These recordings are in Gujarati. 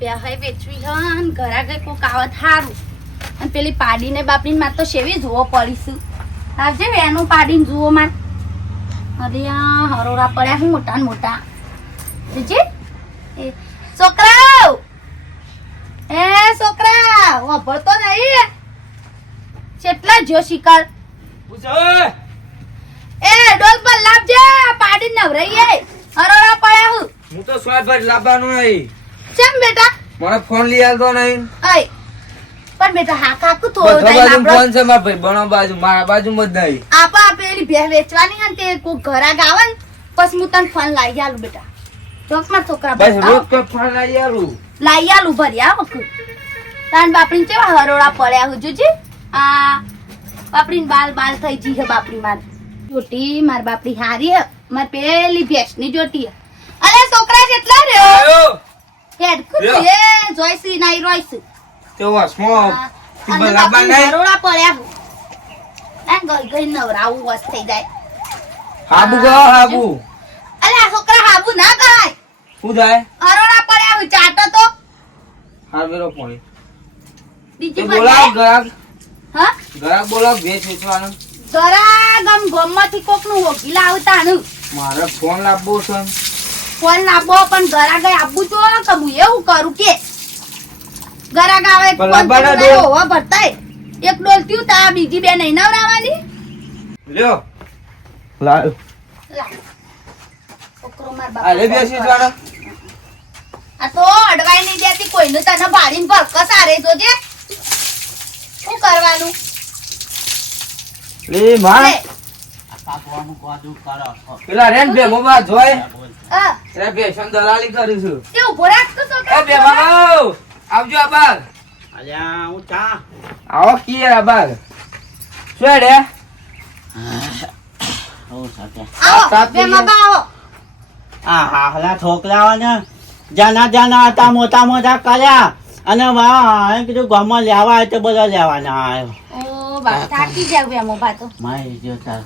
પ્યાહાય વેચવી હે ઘરા ગઈ કોક આવત હારું અને પેલી પાડીને બાપડીને માર તો સેવી જોવો પડીશું. આવજે એનું પાડીને જુઓ માર. અરે આ હરોરા પડ્યા હું મોટા ને મોટા. જોજે એ છોકરાઓ! એ છોકરા! વાપરતો નહીં. કેટલા જો શિકાર? એ ડોલ પર લાવજે પાડી નવરાઈએ. હરોરા પડ્યા હું. હું તો સ્વાદ લાવવાનું નહીં. ચમ બેટા? મને ફોન લઈ આવતો નહીં. પણ બેટા હા કાકુ બધા બાજુ ફોન છે મારા ભાઈ બનો બાજુ મારા બાજુ મત નહીં. આપા પેલી ભેહ વેચવાની હે ને તે કોક ઘરા ગાવન પછી હું તને ફોન લાવી આલું બેટા. ચોકમાં છોકરા બસ રોજ તો ફોન લઈ આવું લાવી આલું ભરી આ વખત તાન બાપડીને કેવા હરોડા પડ્યા હું જોજે. આ બાપડીને બાલ બાલ થઈ જી હે બાપડી માર. જોટી માર બાપડી હારી હે. માર પેલી ભેંસની જોટી હે. અરે છોકરા કેટલા રહ્યો? કુ જોઈસી નાઈ રોઈસી તે વસમો બાપડીને નહીં? હરોડા પડ્યા આ ગઈ ગઈ નવરાવું વસ થઈ જાય. હાબુ ગો હાબુ? અલે આ છોકરા હાબુ ના કરાય. શું થાય? અરોડા પડ્યા ચાટો તો. ફોન તે બીજું બોલાવ બધે હા? ગરાગ બોલાવ બે વેચવાનો જરા ગમ ગમમાંથી કોકનું હોગી લાવતાનું મારે ફોન લાવવો છે. ફોન લાવવો પણ ઘરા ગઈ આપવું છો કે હું એવું કરું કે? ઘરા. હોવા ભરતાય. એક ડોલ થયું તા બીજી બે નહીં નવરાવાની. લ્યો. લાલ. આ તો અડવાઈ નહીં દેતી કોઈનું તને ભાડીને ભરકસ આરે જોજે. શું કરવાનું? લે માં. પેલા રેન બે મોબા જોય. હા રે બે દલાલી કરું છું. તે ઊભો રાખ તો છોકરા. એ બે મામા આવજો આબાર અલ્યા હું ચા. આવો કી આબાર શું રે હું સાથે. આવો બે બાબા આવો. આ હાહલા છોકરાઓને જાના જાના હતા મોટા મોટા કર્યા. અને વાહ કીધું ગામમાં લેવા તો બધા લેવાના આવ્યો. બા થાકી જાવ બે મોબા તો. મારી જો તાર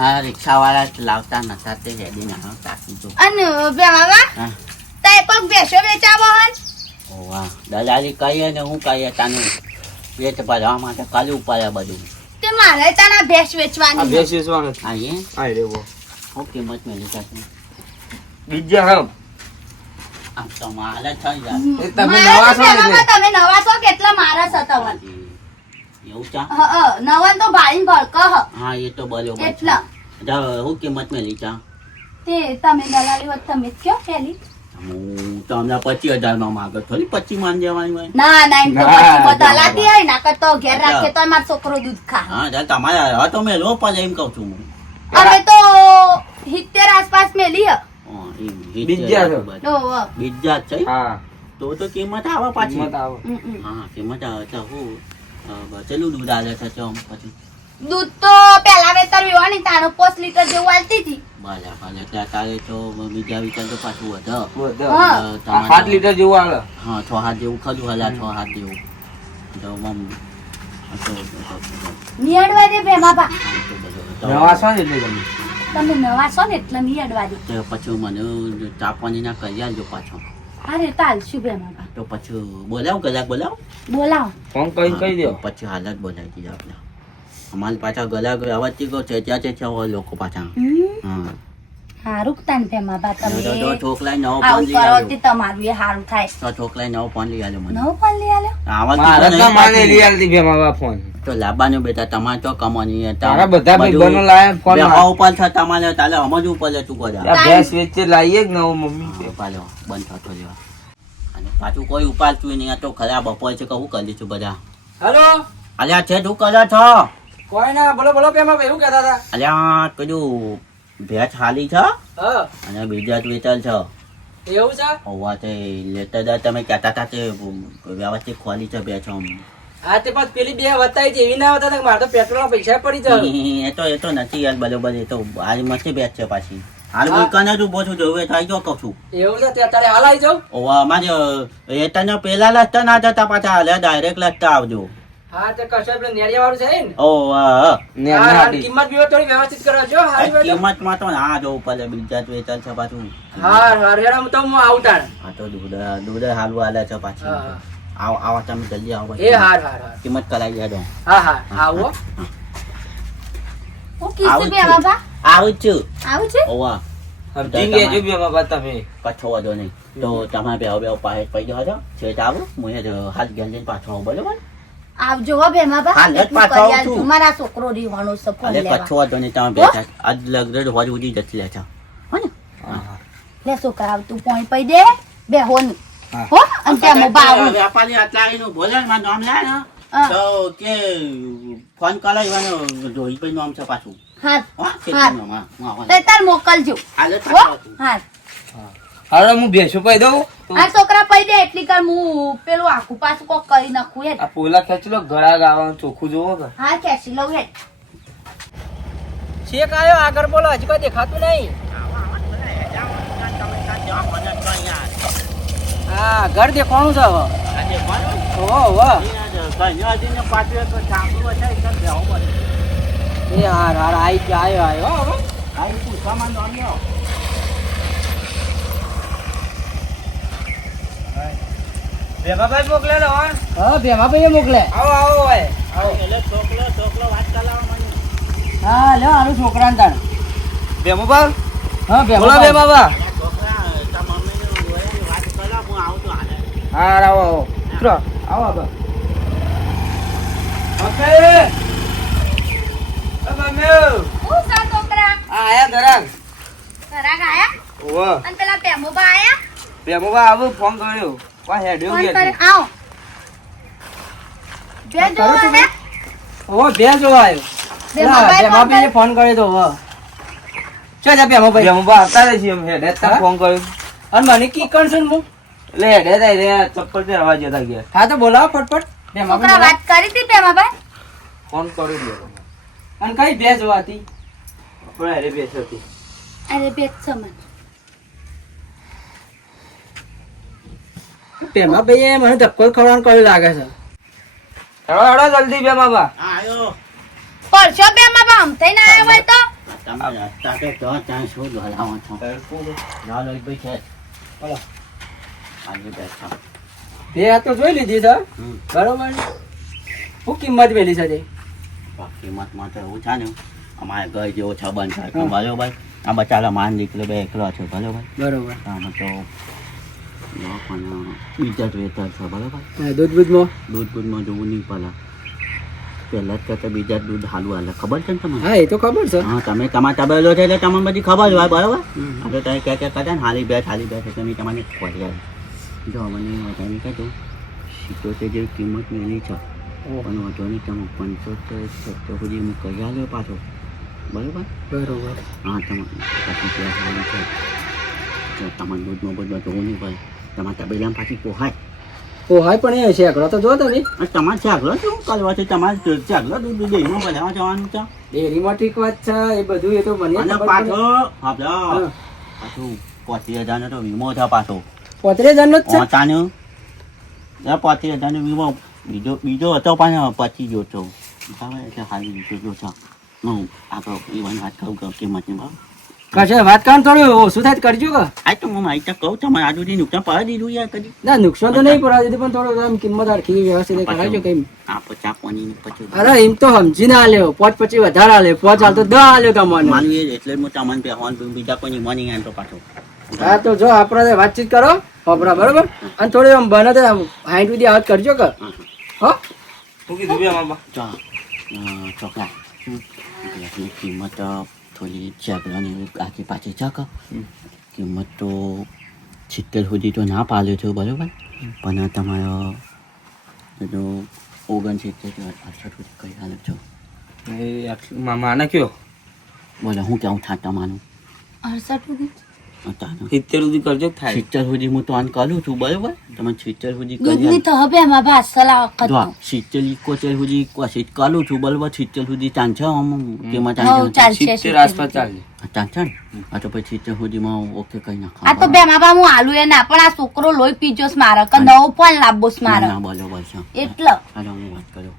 હા રિક્ષાવાળા લાવતા નતા તે રેડી ના તાકી જો. અને બે બાબા તે પગ બેસો વેચાવો હન ઓ દલાલી કહીએ ને હું કહીએ તાનું ભરવા માટે કાલું પડે બધું. તે મારે તાના ભેંસ વેચવાની ભેસ વેચવાનો હા એ? આ રેવો હું કિંમત મેળવી શકું બીજા હમ આમ થઈ જાય. તમે નવા છો તમે નવા છો કેટલા મારા સતાવન? એવું ચા હ હ નવન તો ભાડીને ભડક હા. એ તો બરોબર એટલા. હું કિંમત મેળવી ચા તે તમે દલાલી વખત તમે કયો પેલી હું તો પચીસ હજારમાં માંગો થોડી પચી માન જવાની ના? ના એમ તો પછી ના, બદલાતી ના. હોય ના ઘેર રાખે તો મારો છોકરો દૂધ ખા. હા તમારે હવે તો મેં લો પડે એમ કઉ છું હું. અમે તો સિત્તેર આસપાસ મેલી હ. બીજા છો? બીજા તો તો કિંમત આવે પાછી. કિંમત આવો. હમ, હમ. હા કિંમત આવે તો હું દૂધ આવે છે તો પછી? દૂધ તો પેલા વેતર વિવાની તાણું પોસ લીટર જેવું આલતી હતી. ભલે ભલે ત્યાં તારે તો બીજા વિચાર તો પાછું વધે. બધા. હા. અ, આ તમારે- સાત લીટર જેવું આલે. હા છ હાથ જેવું ખરું હલા છ હાથ જેવું. તો નિયડવા દે ભેમા બા નવા છો ને એટલે તમે? તમે નવા છો ને એટલે નિયડવા દે. પછી મને ચા પાણી ના કરી આવજો પાછો. અરે તાલ શું ભેમા બા તો પછી બોલાવ કલાક બોલાવ બોલાવ કોણ કઈ કઈ દો પછી હાલત બોલાવી દીધા આપણે અમારે પાછા ગયો છે ત્યાં છે ત્યાં હોય લોકો પાછા હા હારું તાન ભેમા બા તમે તો છોકલા નવો ફોન લઈ તે તમારું એ હારું થાય તો છોકલા નવો ફોન લઈ આવ્યો મને નવો ફોન લઈ આલ્યો આવડતું મારા માને લઈ. આલતી બે મારા ફોન તો લાબાનો બેટા તમારે તો કમાની. તારા બધા બધું ભાઈબંધો લાયા ફોન આ ઉપર છે તમારે તાલે સમજવું પડે તું બધા આ ભેંસ વેચે લાઈએ કે નવો મમ્મી? કે ઉપાડો બંધ થતો લેવા અને પાછું કોઈ ઉપાડતું નહીં આ તો ખરાબ બપોર છે કે હું કરી છું બધા. હેલો? અલ્યા છે તું કરે છો? કોઈ ના બોલો બોલો પેમાં ભાઈ એવું કહેતા હતા. અલ્યા કજું ભેંસ હાલી છે? અને બીજા વેચાલ છે. એવું છે? હોવા તે લેતા તમે કહેતા હતા તે વ્યવસ્થિત ખોલી છે ભેંસ. હા તે પાછ પેલી બે વતાઈ છે ના વતા મારે તો પેટ્રોલ પૈસા પડી જાય. એ તો એ તો નથી યાર બરોબર એ તો આજ મસ્તી ભેંસ છે પાછી. હાલ હા. કોઈ કને જ ઊભો છું જોવે થાય જો કહું છું. એવું છે અત્યારે હાલ આવી જાઉં? ઓવા અમારે એ તને પેલા લસતા ના જતા પાછા હાલે ડાયરેક્ટ લસતા આવજો. હા તે કશો પેલું નેળિયા વાળું છે ને? ઓ હા, એમને હા, આપી. કિંમત બી થોડી વ્યવસ્થિત કરો કિંમતમાં તો હા જવું પડે બીજા તો ચાલ છે પાછું. હા હા તો હું આવું તાણ. તો દૂધ દૂધ હાલવા આલે છે પાછી. આવો આવો તમે જલ્દી આવો એ હાર હાર હાર કિંમત કરાવી દેજો હા હા આવો હું કીધું બે બાબા આવું છું આવું છું ઓવા સમજી જો બે બાબા તમે પાછો વાંધો નહીં તો તમારે બે બે પાસે પડી જવા છો છે આવું હું એ હાથ ગેલ પાછો આવું બરોબર આવજો હો બે માં પાછો આવું છું. મારા છોકરો રીવાનો છે લેવા કચ્છો વાંધો નહીં તમે? બેઠા આજ લગડે હોજ ઉડી જતી લે છે હો ને લે છોકરા આવતું પોઈ પઈ દે બે હો ની હા. હો? અને ત્યાં મોબા આવું વેપારી આટલાનું બોલે ને મારું નામ લે ને તો કે ફોન કરાવવાનો જોઈ નામ છે પાછું. હા હા. ખેતીનું નામ. હા, હા. તે તાર મોકલજો. હાલે હો? પાછો. હતું. હા. હવે હું ભેંસું પઈ દઉં. આ છોકરા પઈ દે એટલી કર હું પેલું આખું પાછું કોક કરી નાખું હે આ પોલા ખેંચી ગળા ગાવાનું ચોખ્ખું જોવો કે હા ખેંચી લઉં હે શેક આવ્યો આગળ બોલો હજી કોઈ દેખાતું નહીં. હા ઘર દેખવાનું છે હવે? આજે કોણ? છે, જ બેહવું પડે. એ હાર હાર આઈ કે આવ્યો આવ્યો હો હવે આ ઈ પૂછવામાં નામ ભેમાભાઈ મોકલે ને હો. હા ભેમા ભાઈ મોકલે. આવો આવો ભાઈ. આવો. એટલે છોકરો છોકરો વાત કરાવવા માંડ્યો. હા લ્યો આનું છોકરા તાણ. ભેમુભા હા બોલો ભેમા ભેમાભા અલ્યા છોકરા, તાર મમ્મીને જોડેલી વાત કરાવ, હું આવું છું હાલે. હા આવો આવો. ઉતરો. આવો આવો ઓકે મમ્મી હું સા છોકરા આ આયા ધરાગ ધરાગ આયા? ઓવો અને પેલા પેમોબા આયા? ભેમુભા આવો ફોન કર્યો. કોણ હેડ્યો ગયા આવો. બે જોવા ને ઓ બે જોવા આવ્યો બે મોબાઈલ ફોન ભાઈ ફોન કર્યો. તો હવે ચો જા ભાઈ. ભેમુભા આવતા રહી છે એમ હેડે ફોન કર્યો. અને મને કી કરશું હું એટલે હેડે થાય રે ચપ્પલ પહેરવા જતા ગયા. હા તો બોલાવો ફટફટ. છોકરા વાત કરી હતી પેમાભાઈ? ફોન કરી દે અને કઈ બે જોવા પણ અરે હેડે બેસતી અરે બે સમાન ભાઈ ભાઈએ મને ધક્કો ખવડાવવાનું કહ્યું લાગે છે. હેડો હેડો જલ્દી ભેમાભા બા આયો. પરસો પેમાભા આમ થઈને આવ્યો હોય તો? તમે તાકે તો ત્યાં શું બોલાવો છો. ના લઈ ભાઈ છે. બોલો. બે આ તો જોઈ લીધી છે. બરોબર? શું કિંમત મેલી છે તે? કિંમતમાં તો ઓછા છે ને અમારે ઘર જેવો ઓછા બનશે બરોબર? આ બચારા માન નીકળે બે એકલો છે બરોબર? બરોબર. આમાં તો બીજા જ વેતર છે બરોબર? દૂધ બૂધમાં દૂધ દૂધમાં જોવું નહીં પડે. પહેલા જ કરતા બીજા દૂધ હાલું હાલે. ખબર છે ને તમને? હા એ તો ખબર છે. હા તમે તમારા તબેલો છે એટલે તમને બધી ખબર હોય બરાબર? હમ. તમે ક્યાં ક્યાં કરતા ને હાલી બેઠ હાલી બેઠ એટલે તમે તમને ખોરી જો મને વધારે કીધું સિત્તોતેર જેવી કિંમત મેળવી છે. પણ વધુ નહીં તમે પંચોતેર સત્તર સુધી હું કહી આવ્યો પાછો. બરાબર? બરાબર. હા તમે પછી ત્યાં હાલી છે. તમારે દૂધમાં બધું જોવું નહીં ભાઈ. તમારે તબેલામાં પાછી પોહાય. પોહાય પણ એ છે આગળ તો જો તમે. તમારે તમારે આગળ શું કરવા છે? તમારે ચાગલો દૂધ ડેરીમાં બનાવવા જવાનું છે? ડેરીમાં ઠીક વાત છે એ બધું એ તો મને પાછો પડે. આપણો હા. પાછું પચીસ હજારનો તો વીમો છે પાછો. પોત્રીસ હજારનો જ છે? ઓતાનો એ પોત્રીસ હજારનો વીમો. બીજો બીજો હતો પણ પચી ગયો હતો એટલે હાલી છે હું ઈવન વાત કહું કે કિંમતની કશે વાત કામ થોડું ઓછું થાય કરજો કે. આ તો હું માહિતી કહું આજુ સુધી નુકસાન પાડી દીધું યાર કદી. ના નુકસાન તો નહીં પડવા દીધું પણ થોડું આમ કિંમત આખી વ્યવસ્થિત કરાવજો કઈ. આ પોની પછી અરે એમ તો સમજીને આલ્યો પોચ પછી વધારે આલ્યો પોચ હાલ તો દસ આલ્યો એટલે હું તમને પહેરવાનું બીજા કોઈ મની તો પાછો. હા તો જો આપણે વાતચીત કરો. હોપરા બરોબર અને થોડી આમ બને તો હાઈટ સુધી આવત કરજો કે. હો. શું કીધું મામા? અ, એટલી કિંમત થોડી ઝઘડાની આખી પાછી ચક કિંમત તો સિત્તેર સુધી તો ના પાલ્યો છો બરાબર? પણ તમારો એટલો ઓગણસિત્તેર અડસઠ સુધી કઈ હાલત છો. એ આટલું મા- માને કયો? બોલો હું કેવું થાય તમારું અડસઠ સુધી? સિત્તેર સુધી કરજો થાય. સિત્તેર સુધી હું તો કરું છું બરોબર? તમે સિત્તેર સુધી દૂધની તો હવે એમાં બા અસલ આ સિત્તેર ઇકોતેર સુધી કોશિશ કરું છું બરોબર? સિત્તેર સુધી ચાલશે આમ કેમાં સિત્તેર. આસપાસ ચાલે ચાલશે. ને? આ તો પછી સિત્તેર સુધીમાં ઓકે કઈ નાખો. આ તો બે માં હું આલુ એ ના પણ આ છોકરો લોહી પીજો મારે કે નવો પણ છે મારે. ના એટલે. હાલો હું વાત કરું.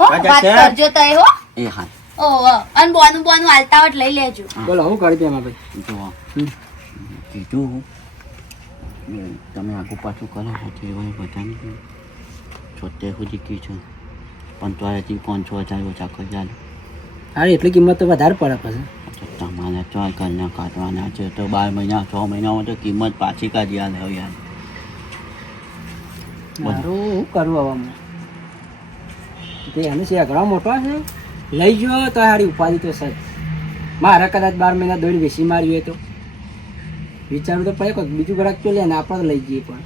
વાત વાત કરજો તો એ હો. એ હા ઓહો અને બોનું બોનું હાલતા લઈ લેજો. બોલો હું કરી ભેમાભાઈ જો કીધું હું. તમે આગુ પાછું કરો છો તે એવા બધાને. છોતેર સુધી કી છે. પંચાયતથી પાંચસો હજાર ઓછા કરી ચાલો હા એટલી કિંમત તો વધારે પડે પછી. તમારે તો ઘરના કાઢવાના છે તો બાર મહિના છ મહિનામાં તો કિંમત પાછી કાઢી આલે હવે યાર. મારું શું કરવું હવે? તે એનું છે ઘણો મોટો છે. લઈ ગયો તો હારી ઉપાધિ તો સજ મારે કદાચ બાર મહિના દોડી વેસી મારી હોય તો. વિચારું તો પડે કોઈક બીજું ગ્રાહક તો લે ને આપણે લઈ જઈએ પણ.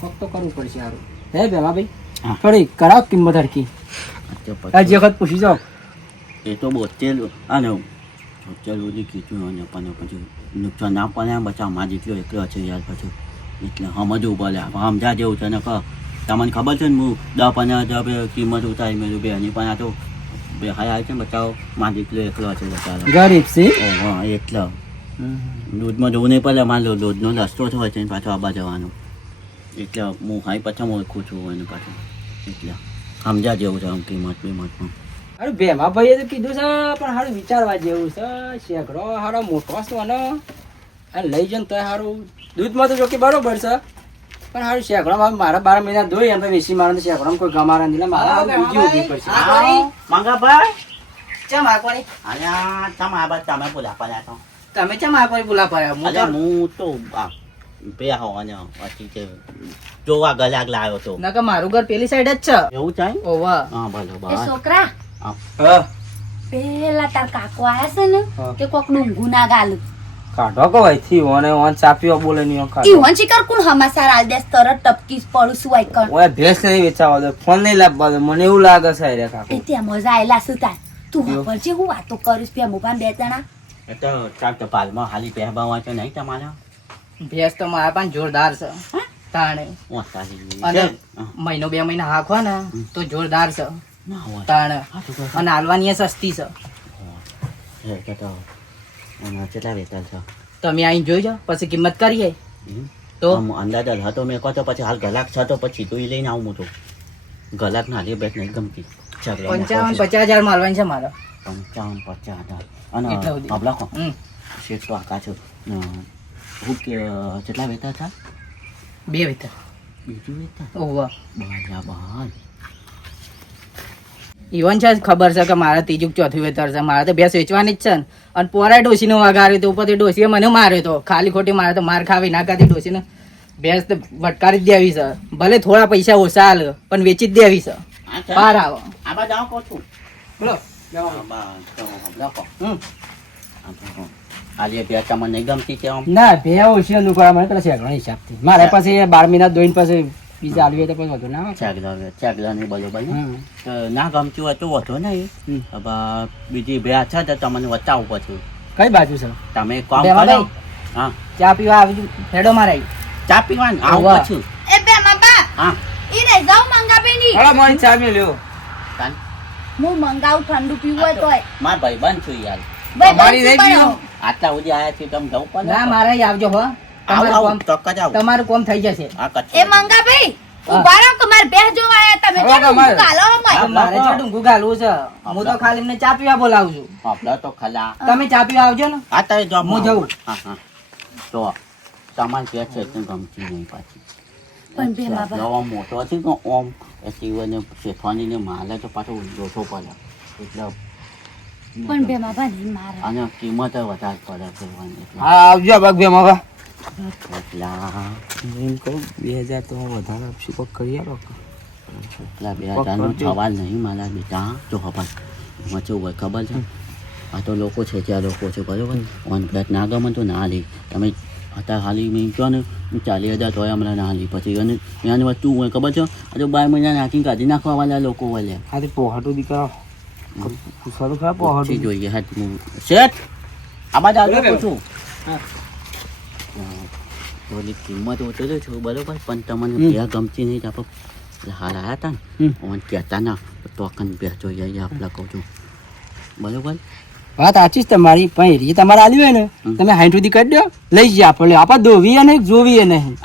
કોક તો કરવું પડશે સારું. હે ભેમાભાઈ હા. થોડી કરાવો કિંમત હરકી તો જે વખત પૂછી જાઓ. એ તો બોતેર અને બોતેર સુધી કીધું અને પણ પછી નુકસાન ના પડે બચાવ બચા માં જેટલો એકલો છે યાર પછી. એટલે સમજવું પડે સમજા જેવું છે ને કહો તમને ખબર છે ને હું દસ પંદર હજાર કિંમત ઉતારી મેળું બે એની પણ આ તો બે હજાર છે ને બચાવો માં જેટલો એકલો છે બચાવ ગરીબ છે? હા એટલો. દૂધમાં જવું નહીં પડે મારે દૂધનો રસ્તો થયો છે પાછો આબા જવાનો એટલે હું કાંઈ પાછા ઓળખું છું એને પાછું એટલે સમજા જેવું છે આમ કિંમત બિંમતમાં અરે ભેમાભાઈએ તો કીધું છે પણ હારું વિચારવા જેવું છે શેકડો હારો મોટો છે અને અને લઈ જઈને તો હારું દૂધમાં તો જોકે બરોબર છે પણ હારું શેકડો મારા બાર મહિના ધોઈ એમ વેસી મારે તો શેકડો કોઈ ગમારા નહીં મારા બીજી ઊભી પડશે મંગાભાઈ ચમ આકોરી અલ્યા તમે આ બાદ તમે બોલા પડ્યા તો તમે ચમ આકોરી બોલા પાડ્યા? હું તો આ બે હોવાને જોવા ગલાગ લાવ્યો તો. નકર મારું ઘર પેલી સાઈડ જ છે. એવું થાય? ઓવા હા ભલે એ છોકરા હા. પેલા તાર કાકો આયા છે ને હા. કોક ડુંગુ ના ગાલ. કાઢો કો અહીંથી ઓને ઓન ચાપ્યો બોલે નહીં ઓન ઈ કાઢો શિકાર કોણ હમાસાર આલ દેસ તરત ટપકી પડું શું આઈ ઓય ભેંસ નહીં વેચાવા દે ફોન નહીં લાવવા દે મને એવું લાગે છે રે કાકો. એ ત્યાં મજા આયેલા શું તાર. તું? વાપર છે હું વાતો કરીશ પે મોબાઈલ બે જણા. એ તો ચાલ તો પાલમાં હાલી પહેરવા તો નહીં તમારા? ભેંસ તો મારા પણ જોરદાર છે તાણે. અને મહિનો બે મહિના હાખો ને તો જોરદાર છે તાણે. અને હાલવાની સસ્તી છે. કેટલા વેચાલ છે? તમે અહીં જોઈ જાઓ પછી કિંમત કરીએ. તો? અંદાજ હતો મેં કહો તો પછી હાલ ગલાક છે તો પછી તું લઈને આવું મોટું. ગલાક ના લે બેટ નહીં ગમતી પંચાવન પચાસ હજાર માલવાની છે મારે. પંચાવન પચાસ હજાર અને સુધી. કો શેઠ તો આકા છે હું કે કેટલા વેતા હતા બે વેતા બીજું વેતા ઓવા બરાબર ઈવન છે ખબર છે કે મારે ત્રીજું ચોથું વેતર છે મારે તો ભેંસ વેચવાની જ છે ને અને પોરાય ડોસીનો વગાડ્યો તો ઉપરથી ડોસીએ મને માર્યો તો ખાલી ખોટી મારે તો માર ખાવી ના ખાતી ડોસીને ભેંસ તો વટકારી જ દેવી છે ભલે થોડા પૈસા ઓછા હાલ પણ વેચી જ દેવી છે બહાર આવો આ બાદ કહું છું બોલો આજે બે તમને ગમતી છે ના અનુકૂળ મને પેલા શેકડો હિસાબથી મારે પાસે બાર મહિના દોઈને પછી બીજા આલવી તો પછી વધુ ના ચાગલા નહીં ને. તો ના ગમતું હોય તો વધો નહીં. હવે બીજી બે છે તો તમને બતાવું પછી. કઈ બાજુ છે? તમે કામ કરો. હા. ચા પીવા આવી હેડો મારે. ચા પીવાનું? આવું. પછી? એ બે બાબા હા. ઈ રે જાવ મંગાબેની હળો મોય ચા મેલ્યો કાન હું મંગાવું ઠંડુ પીવું હોય તોય. માર ભાઈ બંધ છું યાર નહીં શું પીવું. આટલા સુધી આયા છે તમે જવું પણ ના મારે આવજો હો. તમારું કોમ ચોક્કસ આવો. તમારું કોમ થઈ જશે. આ કચ્છ એ મંગા ભાઈ ઊભા રહો કે મારે બે જોવા આયા તમે. તમારે. આ અમાય મારે ડુંગું છે. હું તો ખાલી એમને ચા પીવા બોલાવું છું. આપડે તો ખલા. તમે ચા પીવા આવજો ને. જો હું જઉં. હા હા. તો સામાન કે છે ગમતી નહીં પાછી. પણ બે બાબા. મોટો છે કે ઓમ? એ શેઠવાનીને શેઠવાની માલે તો પાછો જોશો પડે. એટલે પણ બે બાબા નહીં મારે. અને કિંમત વધારે પડે ફેરવાની હા આવજો બાગ બે માવા એટલા. એમ કહું બે હજાર તો હું વધારે આપશું કોક કરી આલો એટલા બે હજારનો સવાલ નહીં મારા બેટા. જો ખબર. એમાં કેવું હોય ખબર છે. આ તો લોકો છે ત્યાં લોકો છે બરોબર. ઓન પ્લેટ ના ગમે તો ના લે. તમે અત્યારે હાલી મેં કહો ને હું હજાર તો હમણાં ના લી પછી અને એની વસ્તુ હોય ખબર છે? આ બાર મહિના નાખીને કાઢી નાખવા વાળા લોકો વાલે. હા તે પોહાટું દીકરા. પૂછવા ખરા પોહાટું? જોઈએ હા શેઠ આ બાજુ બોલો. પૂછું. હા. કિંમત ઓછો છું બરોબર? પણ તમને. બે ગમતી નહીં તો આપણે હાલ આવ્યા હતા. ને. મને કહેતા ના તો કન બે જોઈએ આપણે કહું છું. બરોબર? વાત સાચી જ તમારી પણ એરી તમારે આલી હોય ને તમે હાઈટ સુધી કરી દો લઈ જઈએ આપણે આપણે દોવીએ નહીં જોવીએ નહીં.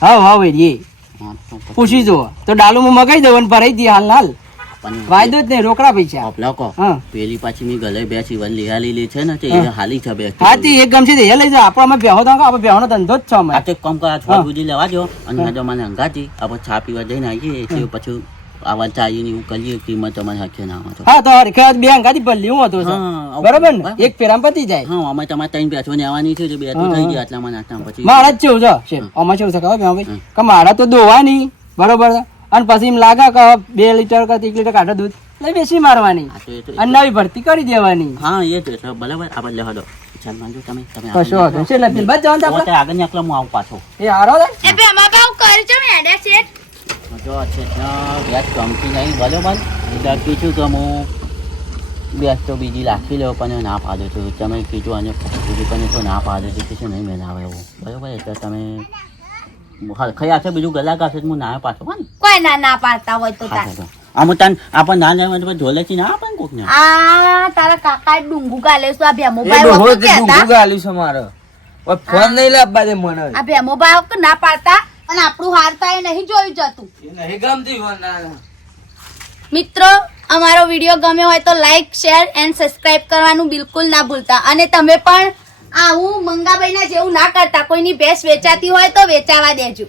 હા હા હા, પૂછી? જો તો ડાલુમાં મગાઈ દઉં ભરાઈ દઈએ હાલ હાલ. વાયદો જ નહીં રોકડા પૈસા. આપલા પેલી પાછી મેં ગલે બે સિવન લીલી છે ને તે હાલી છે બે હા તે એક ગમશે તે લઈ જાઓ. આપણે અમે બેહો તો આપણે બેહોનો ધંધો જ છે અમે આ તો કામ કરો, આ બુજી લેવા દો અને. મને હંગાતી આપણે છાપીવા જઈને આવીએ પછી આવા ચાઈ ને એવું કરીએ કિંમત તમારે હાથે ના આવે હા તો હરખે બે અંગાથી ભરલી હું હતો. બરોબર ને? એક ફેરામ પતી જાય. હા અમે તમારે ત્રણ બેઠો ને આવવાની છે બે તો થઈ ગયા આટલામાં ને આટલામાં પછી. મારા જ કેવું છે. આમાં છે ખબર ભાઈ? કે મારા તો દોવાની બરોબર અને પછી એમ લાગે કે બે લીટર કે એક લીટર કાઢો દૂધ લઈ બેસી મારવાની. અને નવી ભરતી કરી દેવાની. હા એ જ બરાબર. આપણે લેવા દો ચાલ માંજો તમે તમે કશો વાંધો છે એટલે બસ જવાનું છે આપણે? આગળ નીકળો હું આવું પાછો. એ હારો છે? એ બા હું કરજો મેડા શેઠ. જો છે ગેસ ગમતી નહીં. બરાબર એટલે કીધું કે હું. ગેસ તો બીજી રાખી લો પણ ના પાડો છે. તમે કીધું અને બીજું પણ તો ના પાડો છે કીધું નહીં મેં આવે એવું. બરાબર એટલે તમે હરખાઈ આવશે બીજું ગલાક આવશે હું ના પાછો પણ કોઈ ના ના પાડતા હોય તો તાર. હા, હા. આમ તને આપણ ના જાય તો ઢોલેથી ના આપે ને આ તારા કાકા ડુંગુ ગાલે છે. આ ભેમો ભાઈ ડૂંગું ગાલ્યું છે મારો. ફોન નહીં લાવવા દે મને. આ ભેમો ભાઈ ના પાડતા. અને આપણું હારતા એ નહીં જોયું જતું. નહીં ગમતી મિત્રો અમારો વીડિયો ગમ્યો હોય તો લાઈક શેર એન્ડ સબસ્ક્રાઇબ કરવાનું બિલકુલ ના ભૂલતા. અને તમે પણ આવું મંગાબાઈના જેવું ના કરતા. કોઈની ભેંસ વેચાતી હોય તો વેચાવા દેજો.